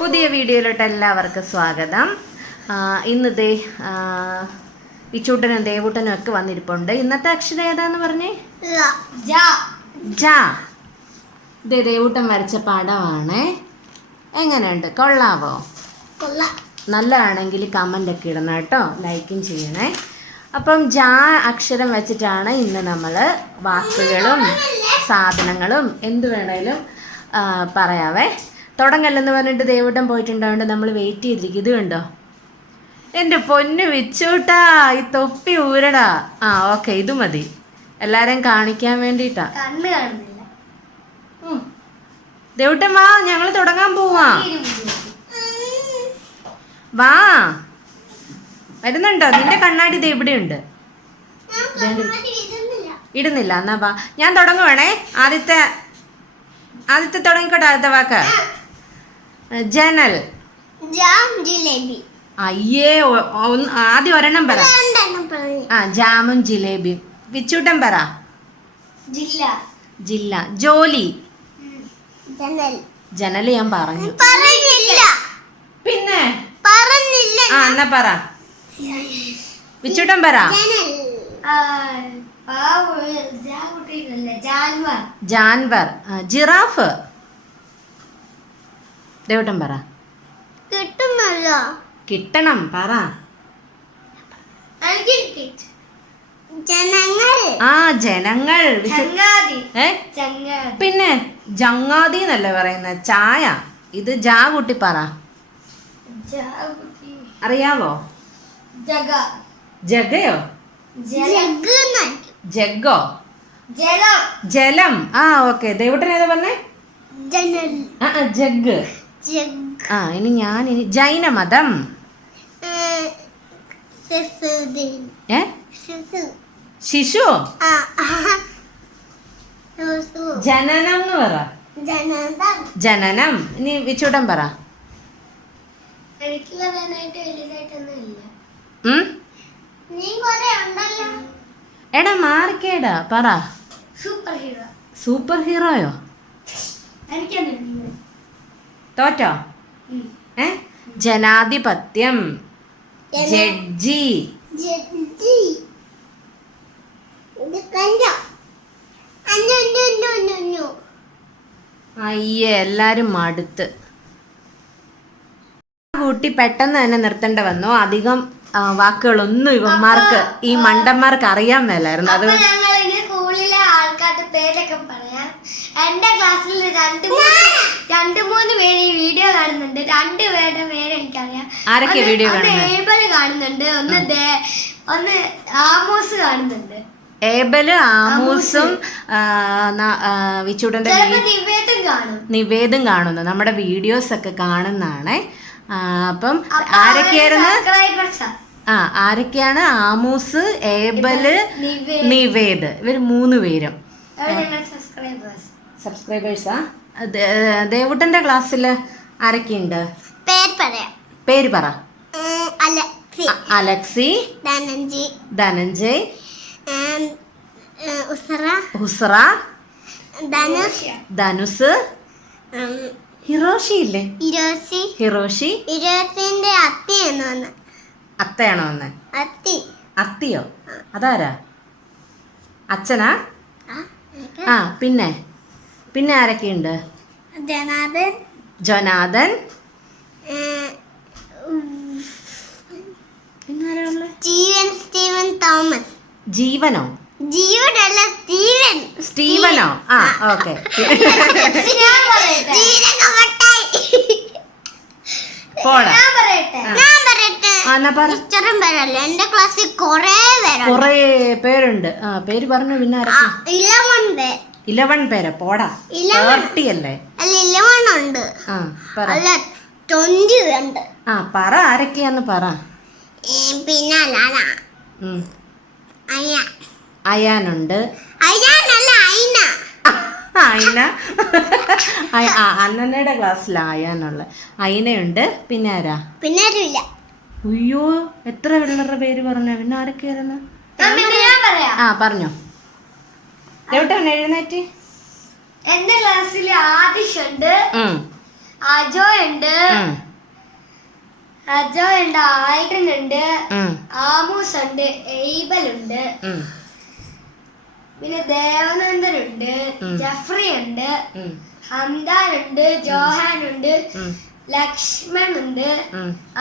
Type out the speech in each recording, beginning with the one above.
പുതിയ വീഡിയോയിലോട്ട് എല്ലാവർക്കും സ്വാഗതം. ഇന്നത്തെ വിച്ചൂട്ടനും ദേവൂട്ടനും ഒക്കെ വന്നിരിപ്പുണ്ട്. ഇന്നത്തെ അക്ഷരം ഏതാന്ന് പറഞ്ഞേ? ജ. ഇതേ ദേവൂട്ടൻ വരച്ച പടമാണ്. എങ്ങനെയുണ്ട്? കൊള്ളാവോ? നല്ലതാണെങ്കിൽ കമൻ്റ് ഒക്കെ ഇടണം കേട്ടോ, ലൈക്കും ചെയ്യണേ. അപ്പം ജ അക്ഷരം വെച്ചിട്ടാണ് ഇന്ന് നമ്മൾ വാക്കുകളും സാധനങ്ങളും എന്ത് വേണേലും പറയാവേ. തുടങ്ങല്ലെന്ന് പറഞ്ഞിട്ട് ദേവൂട്ടൻ പോയിട്ടുണ്ടാവുകൊണ്ട് നമ്മൾ വെയിറ്റ് ചെയ്തിരിക്കും. ഇത് കണ്ടോ എൻ്റെ പൊന്നു വിച്ചൂട്ടാ, ഈ തൊപ്പി ഊരടാ. ഓക്കെ, ഇത് മതി, എല്ലാരെയും കാണിക്കാൻ വേണ്ടിട്ടാ. ദേവൂട്ടൻ വാ, ഞങ്ങൾ തുടങ്ങാൻ പോവാ. വാ, വരുന്നുണ്ടോ? നിന്റെ കണ്ണാടി ഇത് എവിടെയുണ്ട്? ഇടുന്നില്ല, എന്നാ വാ, ഞാൻ തുടങ്ങുവാണേ. ആദ്യത്തെ തുടങ്ങിക്കോട്ടെ. ആദ്യത്തെ വാക്ക് ജനൽ. അയ്യേ, ആദ്യം ഒരെണ്ണം പറ. ജാമും ജിലേബിയും. വിച്ചൂട്ടൻ പറ. ജില്ല. ജോലി. ജനൽ ഞാൻ പറഞ്ഞു. പിന്നെ എന്നാ പറ. വിച്ചൂട്ടൻ പറ. ജാൻവർ. ജിറാഫ്. ദേവൂട്ടൻ പറ. കിട്ടണം, പറ. ജനങ്ങൾ. പിന്നെ ജങ്ങാതി എന്നല്ലേ പറയുന്ന? ചായ. ഇത് ജാ കുട്ടി പറ. അറിയാവോ? ജഗയോ? ജഗോ? ജലം. ഓക്കെ. ദേവൂട്ടൻ ഏതാ പറഞ്ഞേ? ജഗ്. ഇനി ജൈനമതം. ശിശു. ജനനം എന്ന് പറ. ജനനം. ഇനി വിച്ചൂട്ടൻ പറ. എടാ മാറിക്കേടാ, പറ. സൂപ്പർ ഹീറോയോ? തോറ്റോ? ജനാധിപത്യം. ജഡ്ജി. അയ്യേ, എല്ലാരും മടുത്ത് കൂട്ടി പെട്ടെന്ന് തന്നെ നിർത്തേണ്ട വന്നു. അധികം വാക്കുകളൊന്നും ഇവന്മാർക്ക്, ഈ മണ്ടന്മാർക്ക് അറിയാൻ മേലായിരുന്നു. അത് സ്കൂളിലെ ആൾക്കാരുടെ പേരൊക്കെ പറയാം. എന്റെ ക്ലാസ്സിൽ രണ്ട് മൂന്ന് പേര് ഈ വീഡിയോ കാണുന്നുണ്ട്. രണ്ടുപേരുടെ പേര് എനിക്കറിയാം. ആരൊക്കെ വീഡിയോ ഏബൽ കാണുന്നുണ്ട്, ഒന്ന് ആമോസ് കാണുന്നുണ്ട്. ഏബല്, ആമൂസും വിച്ചൂട്ടന്റെ നിവേദം കാണുന്നു. നമ്മുടെ വീഡിയോസ് ഒക്കെ കാണുന്നതാണ്. അപ്പം ആരൊക്കെയാണ്? ആമൂസ്, ഏബല്, നിവേദ്. ഇവർ 3 പേരും സബ്സ്ക്രൈബേഴ്സാ. ദേവൂട്ടന്റെ ക്ലാസ്സിൽ ആരൊക്കെയുണ്ട്? പേര് പറ. അലക്സി, ധനഞ്ജയ്, ഹുസ്ര, ധനുസ്, ഹിറോഷി ഇല്ലേ? ഹിറോഷി. അത്തയാണോ വന്ന്? അത്തിയോ? അതാരാ? അച്ഛനാ? പിന്നെ ആരൊക്കെയുണ്ട്? ജൊനാഥൻ. ജീവനോ? സ്റ്റീവനോ? ഓക്കെ. പോടാ. എന്റെ ക്ലാസ്സിൽ കൊറേ പേരുണ്ട്. പേര് പറഞ്ഞു. പിന്നെ 11 പേര്. പോടാ, 30 അല്ലേ? 11 ഉണ്ട്. അല്ല 20 ഉണ്ട്. പറ, ആരൊക്കെയാന്ന് പറ. പിന്നെ അയാനുണ്ട്. അന്നയുടെ ക്ലാസ്സിലാ അയാനുള്ള. അയിനയുണ്ട്. പിന്നെ ആരാ? പിന്നെ ആരുമില്ല. അയ്യോ, എത്ര പിള്ളേരുടെ പേര് പറഞ്ഞ? പിന്നെ ആരൊക്കെയായിരുന്നു? പറഞ്ഞോ. എഴുന്നേറ്റ്. എന്റെ ക്ലാസ്സിൽ ആദിഷുണ്ട്, അജോ ഉണ്ട്, ആൽഡ്രൻ ഉണ്ട്, ആമൂസ് ഉണ്ട്, എയ്ബൽ ഉണ്ട്, പിന്നെ ദേവനന്ദൻ ഉണ്ട്, ജഫ്രി ഉണ്ട്, ഹംദാൻ ഉണ്ട്, ജോഹാൻ ഉണ്ട്, ലക്ഷ്മൺ ഉണ്ട്,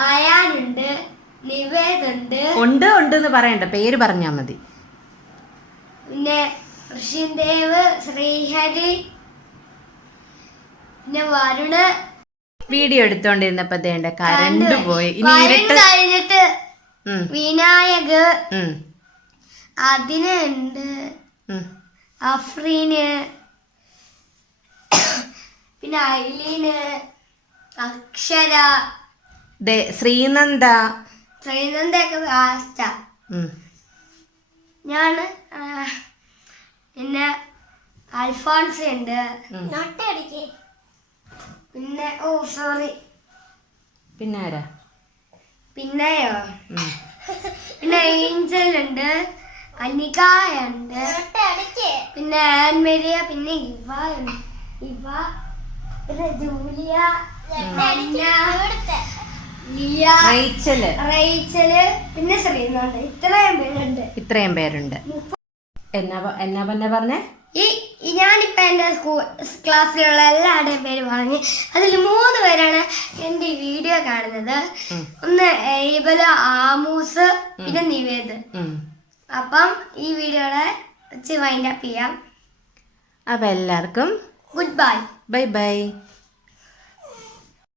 ആയാൻ ഉണ്ട്, നിവേദ് ഉണ്ട്. എന്ന് പറയണ്ട, പേര് പറഞ്ഞാ മതി. പിന്നെ ഋഷിദേവ്, ശ്രീഹരി, പിന്നെ വരുണ്. വീഡിയോ എടുത്തോണ്ടിരുന്നപ്പോ ദേണ്ട കരണ്ട് പോയി. ഇനി കഴിഞ്ഞിട്ട് വിനായക്, അതിനുണ്ട്, അഫ്രീന്, പിന്നെ ഐലീന്, അക്ഷര, ശ്രീനന്ദൊക്കെ ലാസ്റ്റാ. ഞാന് പിന്നെ അൽഫോൺസ് ഉണ്ട്, പിന്നെ സോറി പിന്നെ ആരാ? പിന്നെയോ പിന്നെ ഏഞ്ചൽ ഉണ്ട്, അനികായ ഉണ്ട്, പിന്നെ ആൻമേരിയ, പിന്നെ ഇവ, പിന്നെ ജൂലിയ, ലിയ, റേച്ചല്, പിന്നെ ശ്രീനന്ദ. ഇത്രയും പേരുണ്ട്. എന്നാ പറഞ്ഞേ? ഞാനിപ്പോ എന്റെ ക്ലാസ്സിലുള്ള എല്ലാവരുടെയും പേര് പറഞ്ഞ് അതിൽ 3 പേരാണ് എന്റെ വീഡിയോ കാണുന്നത്. ഒന്ന് ഏബല്, ആമൂസ്, പിന്നെ നിവേദ്. അപ്പം ഈ വീഡിയോയുടെ വെച്ച് വൈൻഡ് അപ്പ് ചെയ്യാം. അപ്പൊ എല്ലാവർക്കും ഗുഡ് ബൈ. ബൈ.